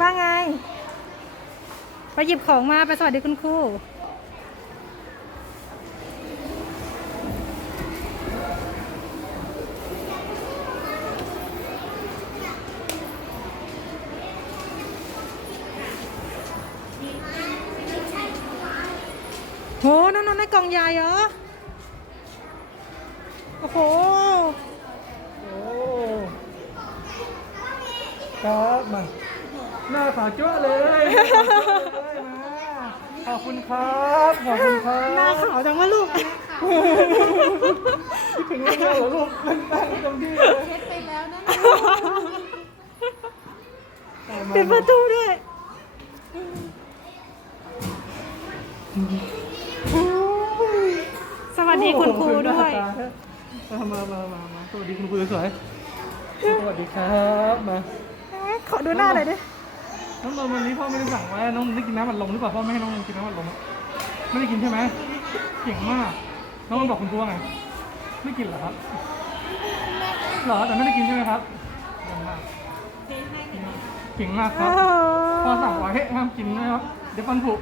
ว่าไง ไปหยิบของมาไปสวัสดีคุณครูโหนั่นนั่นในกล่องใหญ่เหรอ โอ้โหโอ้ครับมา หน้าขาวจ้วเลยหน้าขาวจั๊วเลยมาขอบคุณครับขอบคุณครับหน้าขาวจังวะลูกคิดถึงลูกแล้วเหรอลูกนั่งตรงที่เลยเช็ดไปแล้วนะเอามาปิดประตูด้วยสวัสดีคุณครูด้วย มามามามามาสวัสดีคุณครูสวยๆสวัสดีครับมา ขอดูหน้าหน่อยดิ น้องนนท์วันนี้พ่อไม่ได้สั่งไว้น้องได้กินน้ำบัดลมหรือเปล่าพ่อไม่ให้น้องนนท์กินน้ำบัดลมอะไม่ได้กินใช่ไหมเก่งมาก น้องนนท์บอกคุณครูว่าไงไม่กินเหรอครับเหรอแต่ไม่ได้กินใช่ไหมครับเก่งมากเก่งมากครับพ่อสั่งไว้ห้ามกินนะครับเดี๋ยวฟันผุ